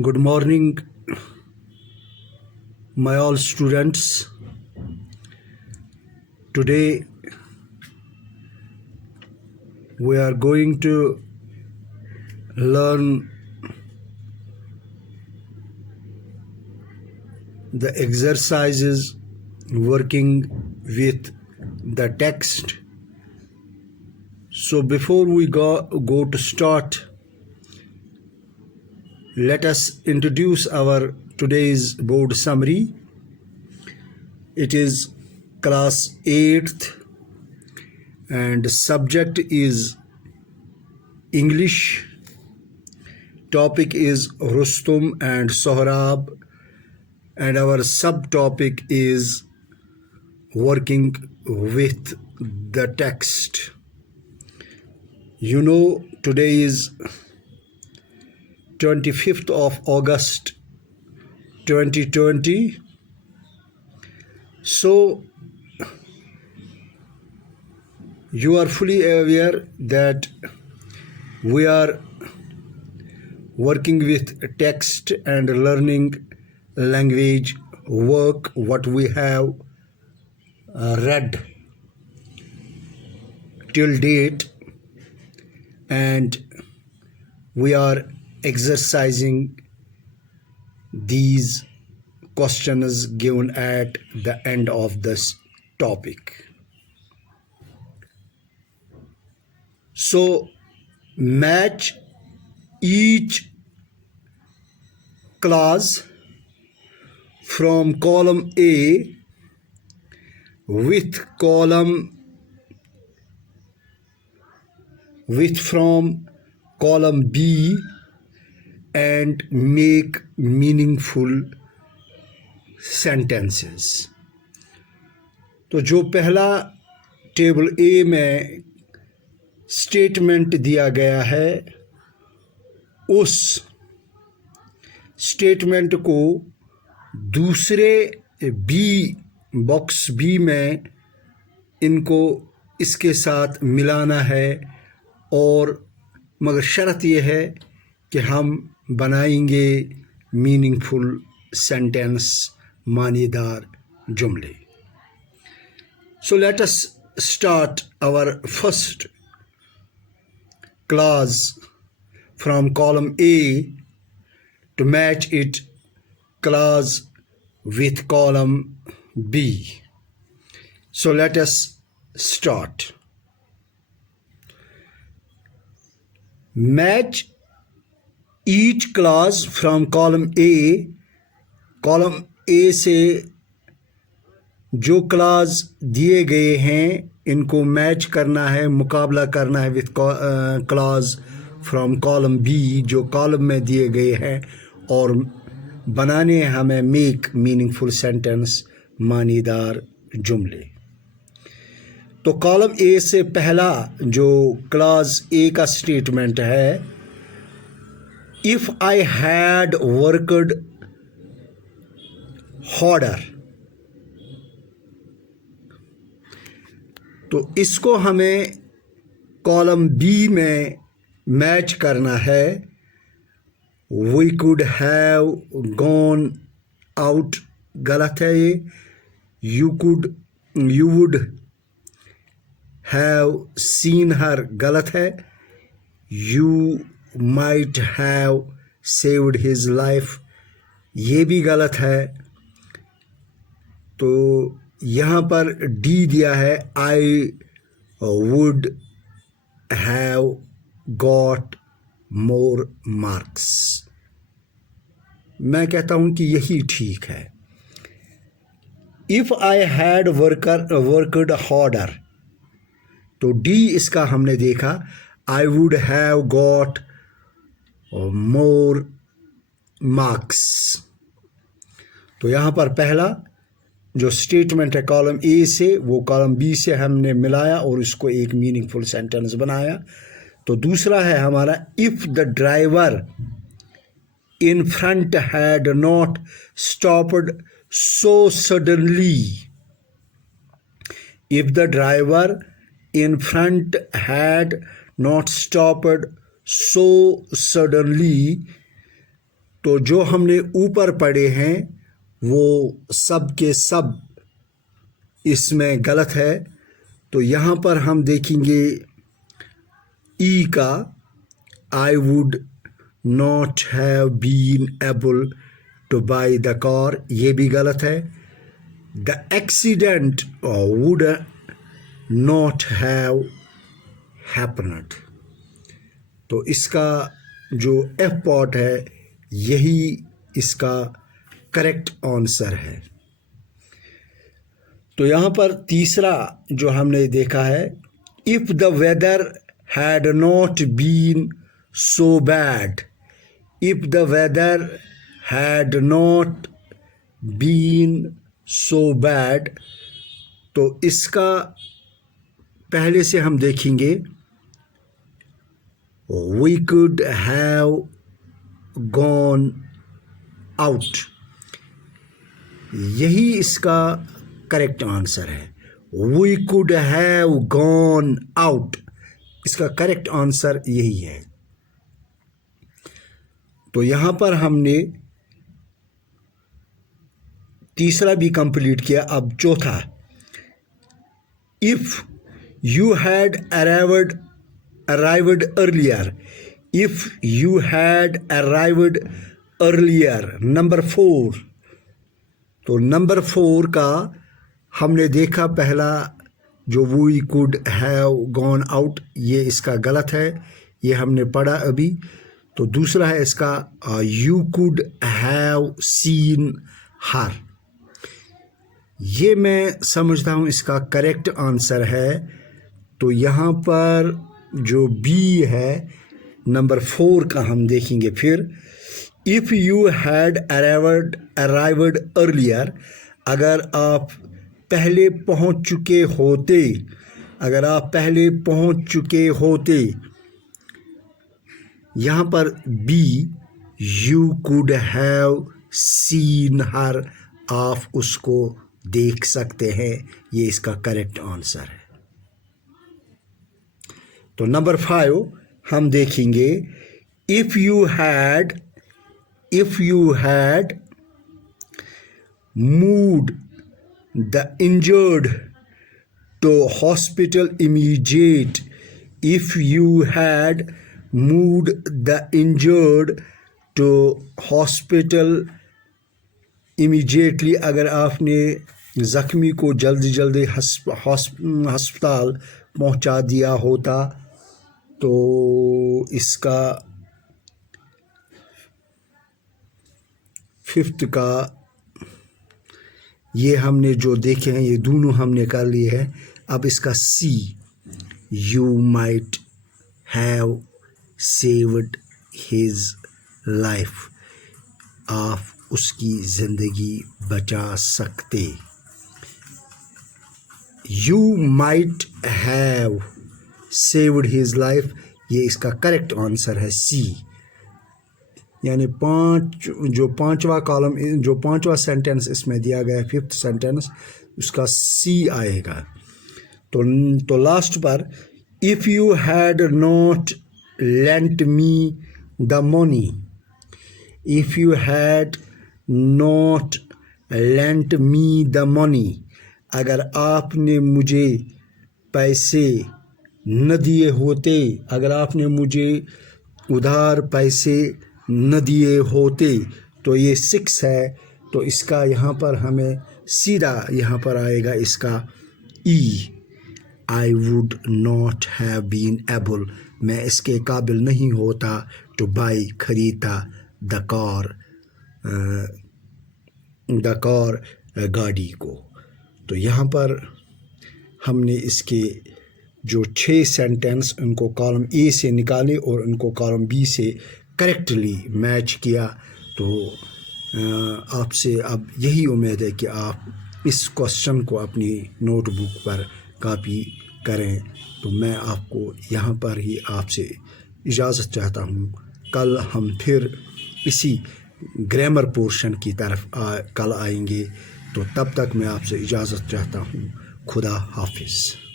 Good morning, my all students. Today we are going to learn the exercises working with the text. So before we go to start, let us introduce our today's board summary. It is class 8th and subject is English. Topic is Rustum and Sohrab, and our subtopic is working with the text. You know, today is 25th of August 2020. So you are fully aware that we are working with text and learning language work what we have read till date, and we are exercising these questions given at the end of this topic. So match each clause from column A with from column B and make meaningful sentences. तो जो पहला table ए में statement दिया गया है, उस statement को दूसरे बी बॉक्स बी में इनको इसके साथ मिलाना है, और मगर शर्त यह है कि हम बनाएंगे मीनिंगफुल सेंटेंस, मानीदार जुमले. So let us start our first clause from column A to match it clause with column B. So let us start. Match each clause from column A. column A से जो class दिए गए हैं इनको match करना है, मुकाबला करना है with class from column B जो कॉलम में दिए गए हैं, और बनाने हैं हमें मेक मीनिंगफुल सेंटेंस, मानीदार जुमले. तो कॉलम ए से पहला जो क्लास ए का स्टेटमेंट है, if I had worked harder, तो इसको हमें कॉलम बी में मैच करना है. We could have gone out गलत है ये. You would have seen her गलत है. You might have saved his life ये भी गलत है. तो यहाँ पर डी दिया है, I would have got more marks. मैं कहता हूँ कि यही ठीक है. If I had worked harder, तो डी इसका हमने देखा, I would have got more marks. तो यहाँ पर पहला जो स्टेटमेंट है कॉलम ए से, वो कॉलम बी से हमने मिलाया और उसको एक मीनिंगफुल सेंटेंस बनाया. तो दूसरा है हमारा, if the driver in front had not stopped so suddenly. If the driver in front had not stopped so suddenly, तो जो हमने ऊपर पढ़े हैं वो सब के सब इसमें गलत है। तो यहाँ पर हम देखेंगे ई का, I would not have been able to buy the car, ये भी गलत है। The accident would not have happened, तो इसका जो एफ पार्ट है यही इसका करेक्ट आंसर है। तो यहाँ पर तीसरा जो हमने देखा है, if the weather had not been so bad, if the weather had not been so bad, तो इसका पहले से हम देखेंगे, we could have gone out, यही इसका करेक्ट आंसर है। we could have gone out, इसका करेक्ट आंसर यही है। तो यहाँ पर हमने तीसरा भी कंप्लीट किया। अब चौथा, if you had arrived earlier, if you had arrived earlier, number 4। तो नंबर 4 का हमने देखा पहला जो we could have gone out, ये इसका गलत है, ये हमने पढ़ा अभी। तो दूसरा है इसका you could have seen her, ये मैं समझता हूँ इसका करेक्ट आंसर है। तो यहाँ पर जो बी है नंबर 4 का हम देखेंगे फिर, if you had arrived earlier, अगर आप पहले पहुँच चुके होते, अगर आप पहले पहुँच चुके होते, यहाँ पर B you could have seen her, आप उसको देख सकते हैं, ये इसका करेक्ट आंसर है। तो नंबर 5 हम देखेंगे, if you had moved the injured to hospital immediate, if you had moved the injured to hospital immediately, अगर आपने ज़ख्मी को जल्दी जल्दी हस्पताल पहुंचा दिया होता, तो इसका 5th का ये हमने जो देखे हैं ये दोनों हमने कर लिए हैं। अब इसका C, you might have saved his life, आप उसकी ज़िंदगी बचा सकते। You might have saved his life, ये इसका करेक्ट आंसर है सी। यानी पांचवा कॉलम, जो पांचवा सेंटेंस इसमें दिया गया है, 5th सेंटेंस, उसका सी आएगा। तो लास्ट पर, if you had not lent me the money, if you had not lent me the money, अगर आपने मुझे पैसे न दिए होते, अगर आपने मुझे उधार पैसे न दिए होते, तो ये 6 है। तो इसका यहाँ पर हमें सीधा यहाँ पर आएगा इसका E, I would not have been able, मैं इसके काबिल नहीं होता टू बाई, खरीदा द कार गाड़ी को। तो यहाँ पर हमने इसके जो 6 सेंटेंस उनको कॉलम ए से निकाले और उनको कॉलम बी से करेक्टली मैच किया। तो आपसे अब यही उम्मीद है कि आप इस क्वेश्चन को अपनी नोटबुक पर कॉपी करें। तो मैं आपको यहाँ पर ही आपसे इजाज़त चाहता हूँ। कल हम फिर इसी ग्रामर पोर्शन की तरफ कल आएंगे। तो तब तक मैं आपसे इजाज़त चाहता हूँ। खुदा हाफिज़।